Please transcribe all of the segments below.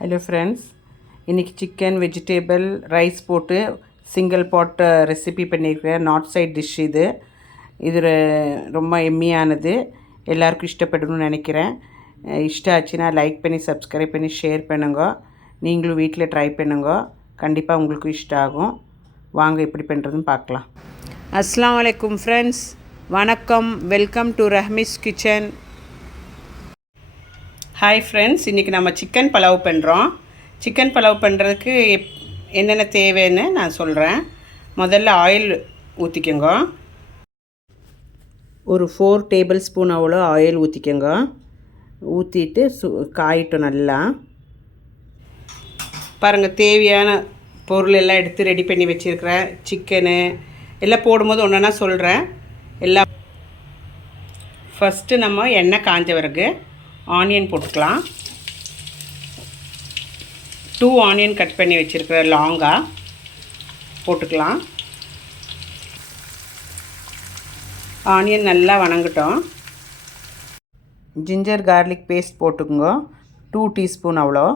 Hello friends, இன்றைக்கி chicken vegetable rice போட்டு single pot recipe பண்ணியிருக்கிறேன். நார்த் சைட் டிஷ் இது. இது ரொம்ப எம்மியானது. எல்லாருக்கும் இஷ்டப்படணும்னு நினைக்கிறேன். இஷ்டம் ஆச்சுன்னா லைக் பண்ணி சப்ஸ்கிரைப் பண்ணி ஷேர் பண்ணுங்க. நீங்களும் வீட்டில் ட்ரை பண்ணுங்க. கண்டிப்பாக உங்களுக்கும் இஷ்டம் ஆகும். வாங்க எப்படி பண்ணுறதுன்னு பார்க்கலாம். அஸ்ஸலாமு அலைக்கும் ஃப்ரெண்ட்ஸ், வணக்கம். Welcome to Rahmi's kitchen. Hi friends, இன்றைக்கி நம்ம சிக்கன் பலாவ் பண்ணுறோம். சிக்கன் பலாவ் பண்ணுறதுக்கு என்னென்ன தேவைன்னு நான் சொல்கிறேன். முதல்ல ஆயில் ஊற்றிக்கோங்க. ஒரு 4 டேபிள் ஸ்பூன் அவ்வளோ ஆயில் ஊற்றிக்கோங்க. ஊற்றிட்டு காயிட்டும் நல்லா. பாருங்கள், தேவையான பொருள் எல்லாம் எடுத்து ரெடி பண்ணி வச்சுருக்கிறேன். சிக்கனு எல்லாம் போடும்போது ஒன்றா சொல்கிறேன். எல்லாம் ஃபஸ்ட்டு நம்ம எண்ணெய் காஞ்ச பிறகு ஆனியன் போட்டுக்கலாம். 2 ஆனியன் கட் பண்ணி வச்சுருக்கிற லாங்காக போட்டுக்கலாம். ஆனியன் நல்லா வணங்கட்டும். ஜிஞ்சர் கார்லிக் பேஸ்ட் போட்டுக்கோங்க. 2 டீஸ்பூன் அவ்வளோ.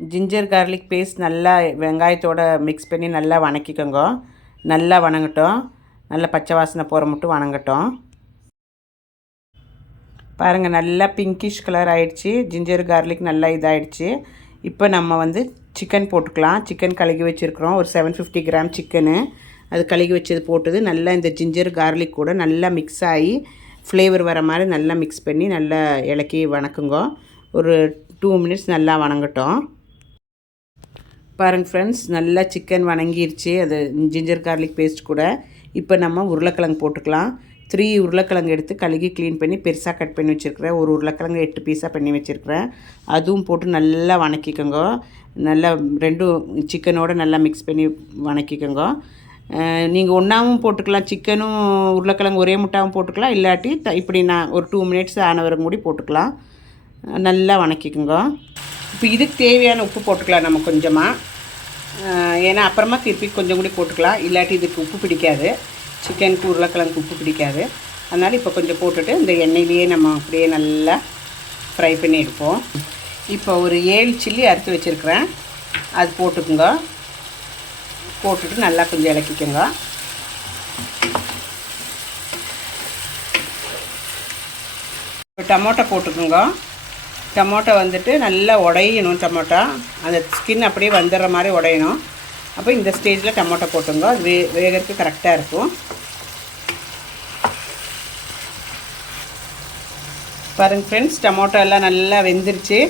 ஜிஞ்சர் கார்லிக் பேஸ்ட் நல்லா வெங்காயத்தோடு மிக்ஸ் பண்ணி நல்லா வணக்கிக்கோங்க. நல்லா வணங்கட்டும். நல்லா பச்சை வாசனை போகிற மட்டும் வணங்கட்டும். பாருங்கள், நல்லா பிங்கிஷ் கலர் ஆகிடுச்சி. ஜிஞ்சர் கார்லிக் நல்லா இதாகிடுச்சு. இப்போ நம்ம சிக்கன் போட்டுக்கலாம். சிக்கன் கழுகி வச்சுருக்குறோம். ஒரு 750 கிராம் சிக்கனு. அது கழுகி வச்சது போட்டது நல்லா இந்த ஜிஞ்சர் கார்லிக் கூட நல்லா மிக்ஸ் ஆகி ஃப்ளேவர் வர மாதிரி நல்லா மிக்ஸ் பண்ணி நல்லா இலக்கி வணக்குங்க. ஒரு 2 மினிட்ஸ் நல்லா வணங்கட்டும். பாருங்கள் ஃப்ரெண்ட்ஸ், நல்லா சிக்கன் வணங்கிருச்சு அது ஜிஞ்சர் கார்லிக் பேஸ்ட் கூட. இப்போ நம்ம உருளைக்கிழங்கு போட்டுக்கலாம். 3 உருளைக்கிழங்கு எடுத்து கழுகி க்ளீன் பண்ணி பெருசாக கட் பண்ணி வச்சுருக்கிறேன். ஒரு உருளைக்கிழங்கு 8 பீஸாக பண்ணி வச்சுருக்கிறேன். அதுவும் போட்டு நல்லா வணக்கிக்கோங்க. நல்லா 2 சிக்கனோடு நல்லா மிக்ஸ் பண்ணி வணக்கிக்கோங்க. நீங்கள் ஒன்றாவும் போட்டுக்கலாம். சிக்கனும் உருளைக்கிழங்கு ஒரே முட்டாவும் போட்டுக்கலாம். இல்லாட்டி இப்படி நான் ஒரு 2 மினிட்ஸ் ஆனவரை மூடி போட்டுக்கலாம். நல்லா வணக்கிக்கோங்க. இப்போ இதுக்கு தேவையான உப்பு போட்டுக்கலாம் நம்ம கொஞ்சமாக. ஏன்னா அப்புறமா திருப்பி கொஞ்சம் கூட போட்டுக்கலாம். இல்லாட்டி இதுக்கு உப்பு பிடிக்காது. சிக்கனுக்கு உருளைக்கிழங்கு உப்பு பிடிக்காது. அதனால் இப்போ கொஞ்சம் போட்டுட்டு இந்த எண்ணெயிலேயே நம்ம அப்படியே நல்லா ஃப்ரை பண்ணி எடுப்போம். இப்போ ஒரு 7 சில்லி அறுத்து வச்சுருக்கிறேன். அது போட்டுக்குங்க. போட்டுட்டு நல்லா கொஞ்சம் இலக்கிக்கோங்க. இப்போ டமோட்டோ போட்டுக்குங்க. டமோட்டோ நல்லா உடையணும். டமோட்டோ அந்த ஸ்கின் அப்படியே வந்துடுற மாதிரி உடையணும். அப்போ இந்த ஸ்டேஜில் டமோட்டோ போட்டுங்க. அது வேகிறதுக்கு கரெக்டாக இருக்கும். பாருங்கள் ஃப்ரெண்ட்ஸ், டமோட்டோ எல்லாம் நல்லா வெந்துருச்சு.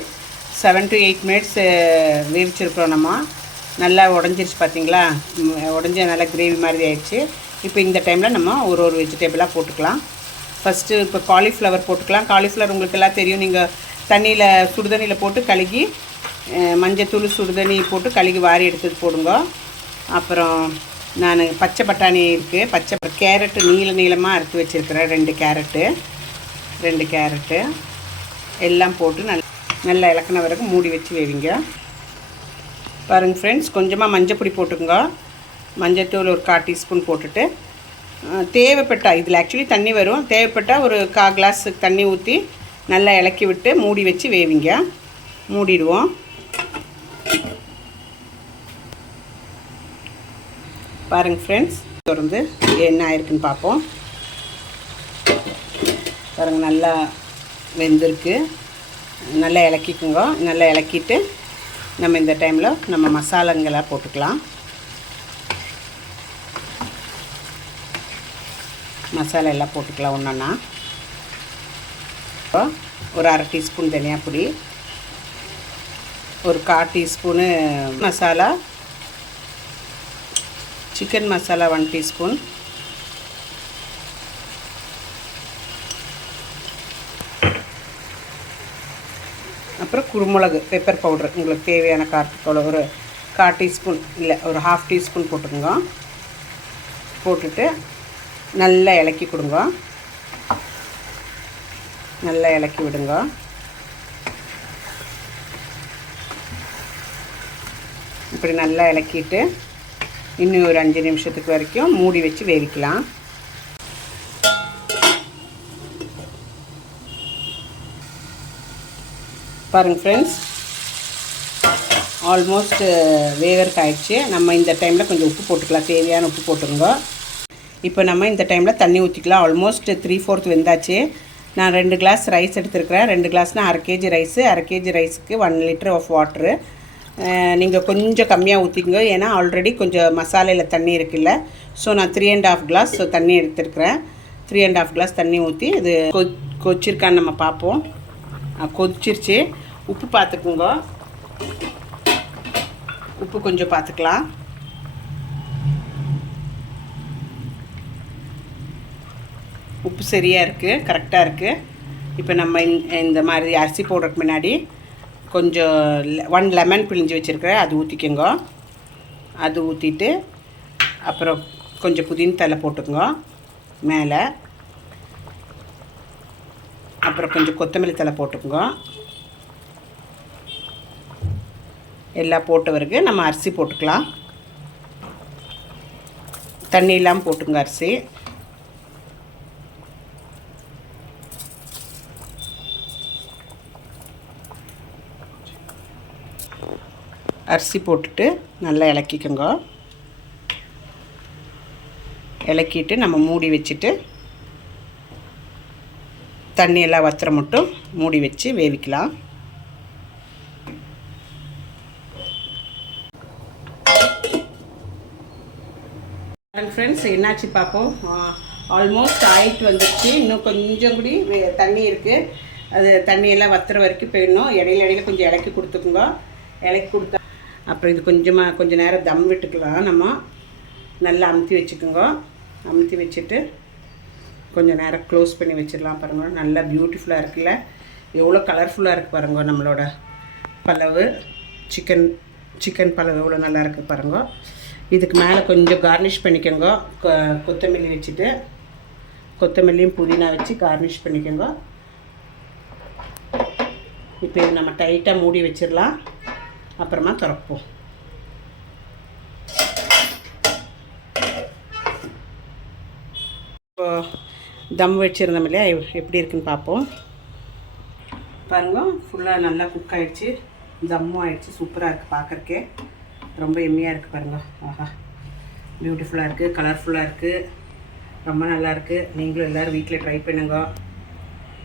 7 to 8 மினிட்ஸ் வேவிச்சிருக்கிறோம் நம்ம. நல்லா உடஞ்சிருச்சு பார்த்தீங்களா? உடஞ்சி நல்லா கிரேவி மாதிரி ஆயிடுச்சு. இப்போ இந்த டைமில் நம்ம ஒரு வெஜிடபிளாக போட்டுக்கலாம். ஃபஸ்ட்டு இப்போ காலிஃப்ளவர் போட்டுக்கலாம். காலிஃப்ளவர் உங்களுக்கு எல்லாம் தெரியும். நீங்கள் சுடுதண்ணியில் போட்டு கழுகி மஞ்சத்தூள் சுடுதண்ணி போட்டு கழுகி வாரி எடுத்து போடுங்க. அப்புறம் நான் பச்சை பட்டாணி இருக்குது. பச்சை கேரட்டு நீளமாக அறுத்து வச்சுருக்கிறேன். 2 கேரட்டு எல்லாம் போட்டு நல்லா இலக்கின வரைக்கும் மூடி வச்சு வேவிங்க. பாருங்கள் ஃப்ரெண்ட்ஸ், கொஞ்சமாக மஞ்சப்பொடி போட்டுக்கோங்க. மஞ்சத்தூள் ஒரு 1/4 டீஸ்பூன் போட்டுட்டு தேவைப்பட்டால் இதில் ஆக்சுவலி தண்ணி வரும். தேவைப்பட்டால் ஒரு 1/4 கிளாஸ் தண்ணி ஊற்றி நல்லா இலக்கி விட்டு மூடி வச்சு வேவிங்க. மூடிடுவோம். பாருங்கள் ஃப்ரெண்ட்ஸ், திறந்து என்ன ஆயிருக்குன்னு பார்ப்போம். பாருங்கள், நல்லா வெந்திருக்கு. நல்லா இலக்கிக்குங்க. நல்லா இலக்கிட்டு நம்ம இந்த டைமில் நம்ம மசாலாங்களை போட்டுக்கலாம். மசாலா எல்லாம் போட்டுக்கலாம் ஒன்றா. ஒரு 1/2 டீஸ்பூன் தனியாப்பொடி, ஒரு 1/4 teaspoon masala, chicken masala 1 teaspoon, அப்புறம் குருமிளகு பெப்பர் பவுடர் உங்களுக்கு தேவையான காரத்துக்கு ஒரு 1/4 டீஸ்பூன் இல்லை ஒரு 1/2 டீஸ்பூன் போட்டுக்கோங்க. போட்டுட்டு நல்லா இலக்கி கொடுங்க. நல்லா இலக்கி விடுங்க. இப்படி நல்லா இலக்கிட்டு இன்னும் ஒரு 5 நிமிஷத்துக்கு வரைக்கும் மூடி வச்சு வேவிக்கலாம். பாருங்கள் ஃப்ரெண்ட்ஸ், ஆல்மோஸ்ட் வேகருக்கு ஆயிடுச்சு. நம்ம இந்த டைமில் கொஞ்சம் உப்பு போட்டுக்கலாம், தேவையான உப்பு போட்டுருங்க. இப்போ நம்ம இந்த டைமில் தண்ணி ஊற்றிக்கலாம். ஆல்மோஸ்ட் 3/4 வெந்தாச்சு. நான் 2 கிளாஸ் ரைஸ் எடுத்துருக்கிறேன். 2 கிளாஸ்னால் 1/2 kg ரைஸு. 1/2 kg ரைஸுக்கு 1 liter ஆஃப் வாட்ரு. நீங்கள் கொஞ்சம் கம்மியாக ஊற்றிக்கோங்க, ஏன்னா ஆல்ரெடி கொஞ்சம் மசாலையில் தண்ணி இருக்குல்ல. ஸோ நான் 3.5 கிளாஸ் தண்ணி எடுத்துருக்கிறேன். 3.5 கிளாஸ் தண்ணி ஊற்றி இது கொச்சிருக்கான்னு நம்ம பார்ப்போம். கொதிச்சிருச்சு. உப்பு பார்த்துக்குங்க, உப்பு கொஞ்சம் பார்த்துக்கலாம். உப்பு சரியாக இருக்குது, கரெக்டாக இருக்குது. இப்போ நம்ம இந்த மாதிரி அரிசி போடுறதுக்கு முன்னாடி கொஞ்சம் 1 லெமன் பிழிஞ்சு வச்சுருக்கிறேன், அது ஊற்றிக்கோங்க. அது ஊற்றிட்டு அப்புறம் கொஞ்சம் புதினா தலை போட்டுக்கோங்க மேலே. அப்புறம் கொஞ்சம் கொத்தமல்லி தலை போட்டுக்கோங்க. எல்லாம் போட்ட பிறகு நம்ம அரிசி போட்டுக்கலாம். தண்ணி இல்லாமல் போட்டுங்க அரிசி. அரிசி போட்டுட்டு நல்லா இலக்கிக்கோங்க. இலக்கிட்டு நம்ம மூடி வச்சுட்டு தண்ணியெல்லாம் வத்துற மட்டும் மூடி வச்சு வேவிக்கலாம். ஃப்ரெண்ட்ஸ், என்னாச்சு பார்ப்போம். ஆல்மோஸ்ட் ஆயிட்டு வந்துடுச்சு. இன்னும் கொஞ்சம் கூடி தண்ணி இருக்குது. அது தண்ணியெல்லாம் வத்துற வரைக்கும் போயிடணும். இடையில கொஞ்சம் இலக்கி கொடுத்துக்குங்க. இலக்கி கொடுத்தா அப்புறம் இது கொஞ்சம் நேரம் தம் விட்டுக்கலாம். நம்ம நல்லா அமுத்தி வச்சுக்கோங்க. அமுத்தி வச்சுட்டு கொஞ்சம் நேரம் க்ளோஸ் பண்ணி வச்சிடலாம். பாருங்கள், நல்லா பியூட்டிஃபுல்லாக இருக்குல்ல, எவ்வளோ கலர்ஃபுல்லாக இருக்குது பாருங்கள். நம்மளோட பலவு சிக்கன் பலவு எவ்வளோ நல்லா இருக்குது பாருங்கள். இதுக்கு மேலே கொஞ்சம் கார்னிஷ் பண்ணிக்கோங்க. கொத்தமல்லி வச்சுட்டு, கொத்தமல்லியும் புதினா வச்சு கார்னிஷ் பண்ணிக்கோங்க. இப்போ இது நம்ம டைட்டாக மூடி வச்சிடலாம். அப்புறமா திறப்போம். இப்போ தம் வச்சுருந்தோம் இல்லையா, எப்படி இருக்குன்னு பார்ப்போம். பாருங்க, ஃபுல்லாக நல்லா குக் ஆகிடுச்சு, தம்மும் ஆகிடுச்சு. சூப்பராக இருக்குது, பார்க்குறக்கே ரொம்ப எம்மியாக இருக்குது பாருங்கள். ஆஹா, பியூட்டிஃபுல்லாக இருக்குது, கலர்ஃபுல்லாக இருக்குது, ரொம்ப நல்லாயிருக்கு. நீங்களும் எல்லோரும் வீட்டில் ட்ரை பண்ணுங்க.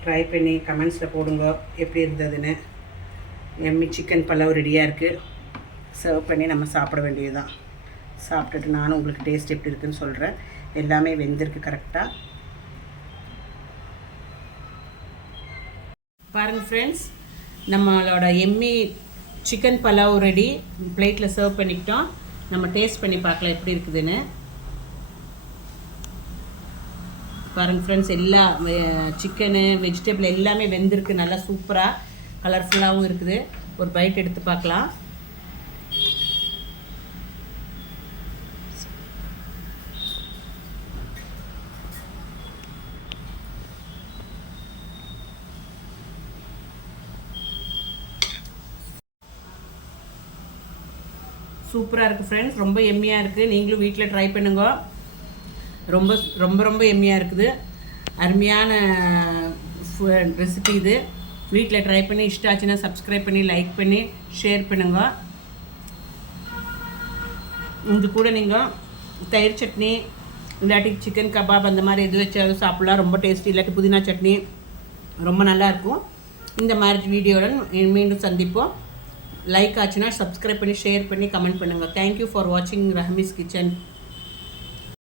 ட்ரை பண்ணி கமெண்ட்ஸில் போடுங்க எப்படி இருந்ததுன்னு. எம்மி சிக்கன் பல்லாவ் ரெடியாக இருக்குது. சர்வ் பண்ணி நம்ம சாப்பிட வேண்டியது தான். சாப்பிட்டுட்டு நானும் உங்களுக்கு டேஸ்ட் எப்படி இருக்குதுன்னு சொல்கிறேன். எல்லாமே வெந்திருக்கு கரெக்டாக. பாருங்கள் ஃப்ரெண்ட்ஸ், நம்மளோட எம்மி சிக்கன் பலாவ் ரெடி. பிளேட்டில் சர்வ் பண்ணிக்கிட்டோம். நம்ம டேஸ்ட் பண்ணி பார்க்கலாம் எப்படி இருக்குதுன்னு. பாருங்கள் ஃப்ரெண்ட்ஸ், எல்லா சிக்கனு வெஜிடபிள் எல்லாமே வெந்திருக்கு. நல்லா சூப்பராக கலர்ஃபுல்லாகவும் இருக்குது. ஒரு பைட் எடுத்து பார்க்கலாம். சூப்பராக இருக்குது ஃப்ரெண்ட்ஸ், ரொம்ப எம்மியாக இருக்குது. நீங்களும் வீட்டில் ட்ரை பண்ணுங்க. ரொம்ப ரொம்ப ரொம்ப எம்மியாக இருக்குது. அருமையான ரெசிபி இது. வீட்டில் ட்ரை பண்ணி இஷ்டம் ஆச்சுன்னா சப்ஸ்கிரைப் பண்ணி லைக் பண்ணி ஷேர் பண்ணுங்க. இது கூட நீங்கள் தயிர் சட்னி இல்லாட்டி சிக்கன் கபாப் அந்த மாதிரி எது வச்சாலும் சாப்பிட்லாம். ரொம்ப டேஸ்டி. இல்லாட்டி புதினா சட்னி ரொம்ப நல்லாயிருக்கும். இந்த மாதிரி வீடியோவுடன் மீண்டும் சந்திப்போம். லைக் ஆச்சுன்னா சப்ஸ்கிரைப் பண்ணி ஷேர் பண்ணி கமெண்ட் பண்ணுங்கள். தேங்க்யூ ஃபார் வாட்சிங் ரஹ்மீஸ் கிச்சன்.